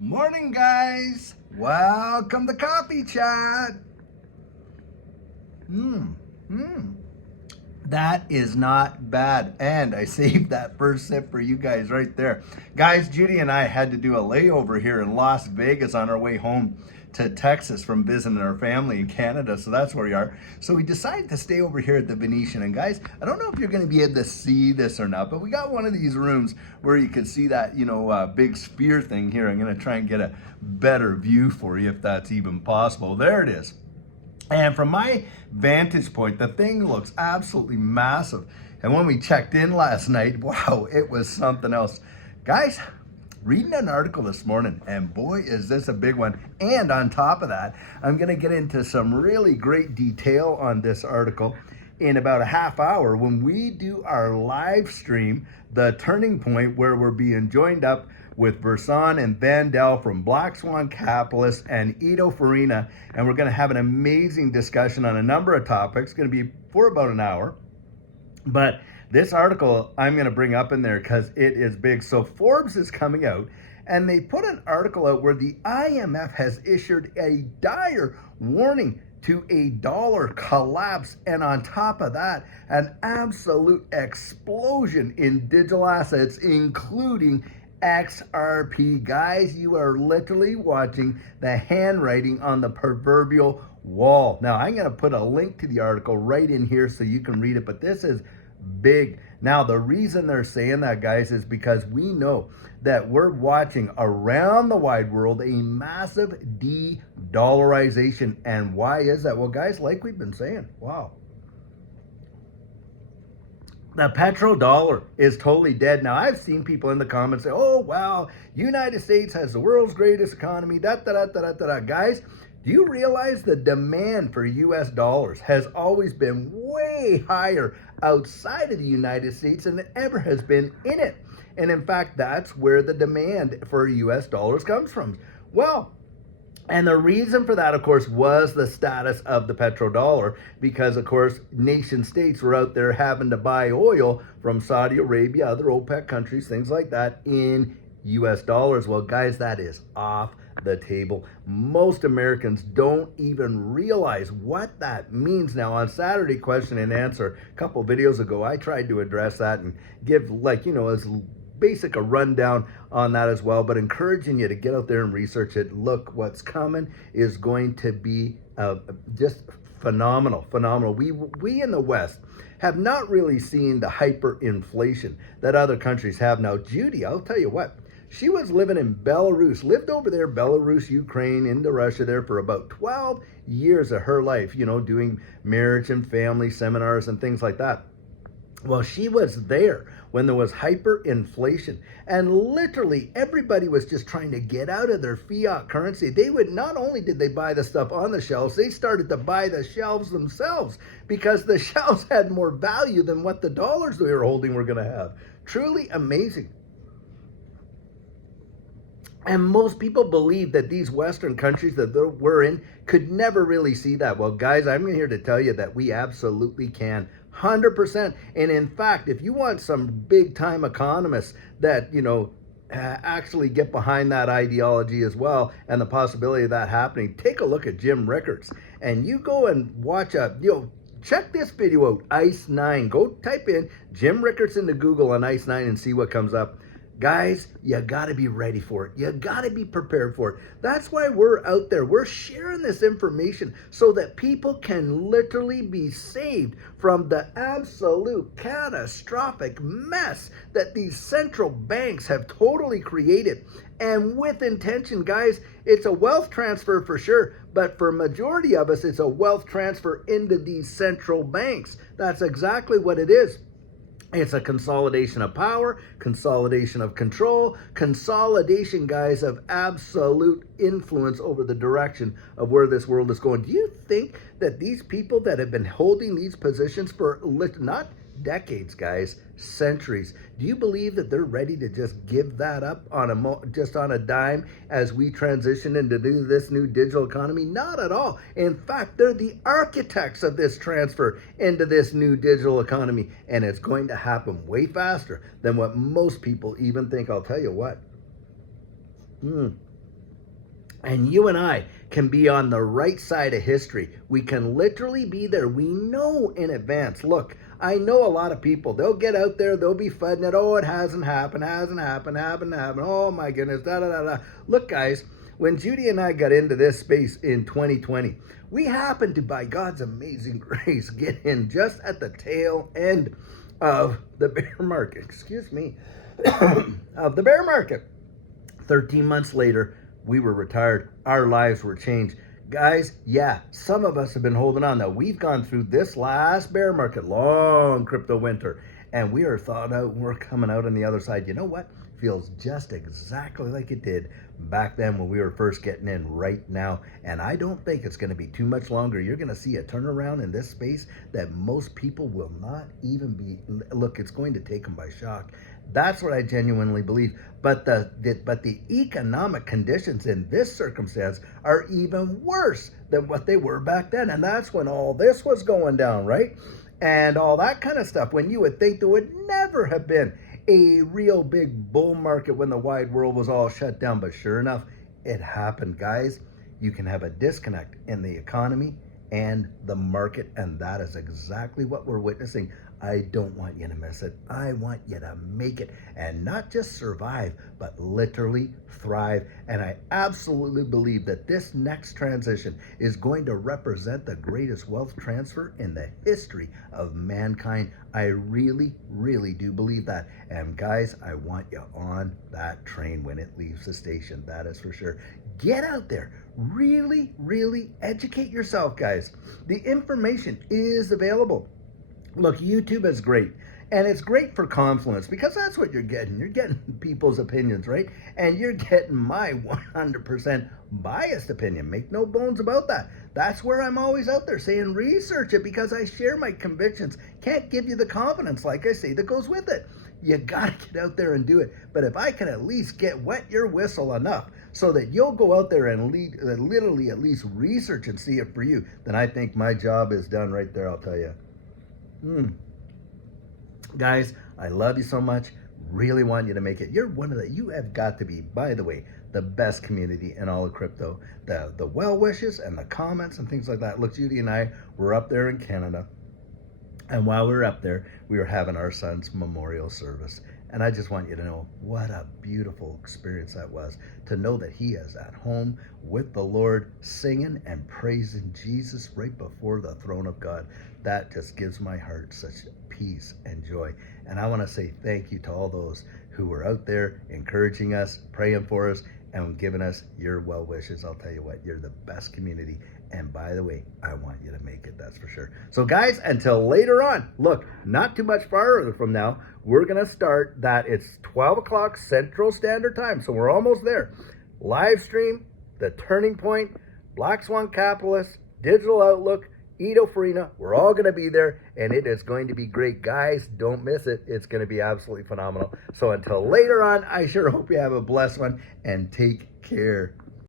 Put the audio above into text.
Morning, guys. Welcome to Coffee Chat. That is not bad. And I saved that first sip for you guys right there. Guys, Judy and I had to do a layover here in Las Vegas on our way home to Texas from visiting our family in Canada. So that's where we are. So we decided to stay over here at the Venetian. And guys, I don't know if you're going to be able to see this or not, but we got one of these rooms where you can see that, big sphere thing here. I'm going to try and get a better view for you if that's even possible. There it is. And from my vantage point, the thing looks absolutely massive. And when we checked in last night, wow, it was something else. Guys, reading an article this morning, and boy, is this a big one. And on top of that, I'm going to get into some really great detail on this article in about a half hour when we do our live stream, The Turning Point, where we're being joined up with Verson and Vandell from Black Swan Capitalist and Ido Farina. And we're going to have an amazing discussion on a number of topics. It's going to be for about an hour. But this article I'm going to bring up in there because it is big. So Forbes is coming out and they put an article out where the IMF has issued a dire warning to a dollar collapse, and on top of that, an absolute explosion in digital assets, including XRP. Guys, you are literally watching the handwriting on the proverbial wall. Now, I'm going to put a link to the article right in here so you can read it, but this is big. Now, the reason they're saying that, guys, is because we know that we're watching around the wide world a massive de-dollarization. And why is that? Well, guys, like we've been saying, wow. The petrodollar is totally dead. Now, I've seen people in the comments say, oh, wow, United States has the world's greatest economy, da-da-da-da-da-da. Guys, do you realize the demand for US dollars has always been way higher outside of the United States than it ever has been in it? And in fact, that's where the demand for US dollars comes from. Well, and the reason for that, of course, was the status of the petrodollar, because, of course, nation states were out there having to buy oil from Saudi Arabia, other OPEC countries, things like that, in US dollars. Well, guys, that is off the table. Most Americans don't even realize what that means. Now, on Saturday question and answer, a couple videos ago, I tried to address that and give, as basic a rundown on that as well, but encouraging you to get out there and research it. Look, what's coming is going to be just phenomenal. We in the West have not really seen the hyperinflation that other countries have. Now, Judy, I'll tell you what, she was living in Belarus, lived over there, Belarus, Ukraine, into Russia there for about 12 years of her life, doing marriage and family seminars and things like that. Well, she was there when there was hyperinflation, and literally everybody was just trying to get out of their fiat currency. They would, not only did they buy the stuff on the shelves, they started to buy the shelves themselves because the shelves had more value than what the dollars they were holding were going to have. Truly amazing. And most people believe that these Western countries that we're in could never really see that. Well, guys, I'm here to tell you that we absolutely can. 100%. And in fact, if you want some big time economists that, actually get behind that ideology as well and the possibility of that happening, take a look at Jim Rickards. And you go and watch check this video out, Ice 9. Go type in Jim Rickards into Google on Ice 9 and see what comes up. Guys, you got to be ready for it. You got to be prepared for it. That's why we're out there. We're sharing this information so that people can literally be saved from the absolute catastrophic mess that these central banks have totally created. And with intention, guys, it's a wealth transfer for sure. But for a majority of us, it's a wealth transfer into these central banks. That's exactly what it is. It's a consolidation of power, consolidation of control, consolidation, guys, of absolute influence over the direction of where this world is going. Do you think that these people that have been holding these positions for not decades, guys, centuries, do you believe that they're ready to just give that up on just on a dime as we transition into this new digital economy? Not at all. In fact, they're the architects of this transfer into this new digital economy, and it's going to happen way faster than what most people even think. I'll tell you what. And you and I can be on the right side of history. We can literally be there. We know in advance. Look, I know a lot of people, they'll get out there, they'll be fighting it. Oh, it hasn't happened. Oh my goodness, da da da da. Look, guys, when Judy and I got into this space in 2020, we happened to, by God's amazing grace, get in just at the tail end of the bear market. Excuse me. Of the bear market. 13 months later, we were retired. Our lives were changed. Guys, yeah, some of us have been holding on. Now, we've gone through this last bear market, long crypto winter, and we are thawed out and we're coming out on the other side. You know what? Feels just exactly like it did back then when we were first getting in right now. And I don't think it's going to be too much longer. You're going to see a turnaround in this space that most people will not even be. Look, it's going to take them by shock. That's what I genuinely believe. But the economic conditions in this circumstance are even worse than what they were back then. And that's when all this was going down, right? And all that kind of stuff, when you would think there would never have been a real big bull market when the wide world was all shut down. But sure enough, it happened, guys. You can have a disconnect in the economy and the market, and that is exactly what we're witnessing. I don't want you to miss it. I want you to make it and not just survive, but literally thrive. And I absolutely believe that this next transition is going to represent the greatest wealth transfer in the history of mankind. I really, really do believe that. And guys, I want you on that train when it leaves the station. That is for sure. Get out there. Really, really educate yourself, guys. The information is available. Look, YouTube is great, and it's great for confluence because that's what you're getting. You're getting people's opinions, right? And you're getting my 100% biased opinion. Make no bones about that. That's where I'm always out there saying research it because I share my convictions. Can't give you the confidence, like I say, that goes with it. You got to get out there and do it. But if I can at least get wet your whistle enough so that you'll go out there and literally at least research and see it for you, then I think my job is done right there, I'll tell you. Guys, I love you so much. Really want you to make it. You have got to be, by the way, the best community in all of crypto. The well wishes and the comments and things like that. Look, Judy and I were up there in Canada. And while we were up there, we were having our son's memorial service. And I just want you to know what a beautiful experience that was, to know that he is at home with the Lord, singing and praising Jesus right before the throne of God. That just gives my heart such peace and joy. And I want to say thank you to all those who were out there encouraging us, praying for us, and giving us your well wishes. I'll tell you what, you're the best community. And by the way, I want you to make it, that's for sure. So guys, until later on, look, not too much farther from now, we're going to start that. It's 12 o'clock Central Standard Time. So we're almost there. Live stream, The Turning Point, Black Swan Capitalist, Digital Outlook, Edo Farina. We're all going to be there, and it is going to be great. Guys, don't miss it. It's going to be absolutely phenomenal. So until later on, I sure hope you have a blessed one, and take care.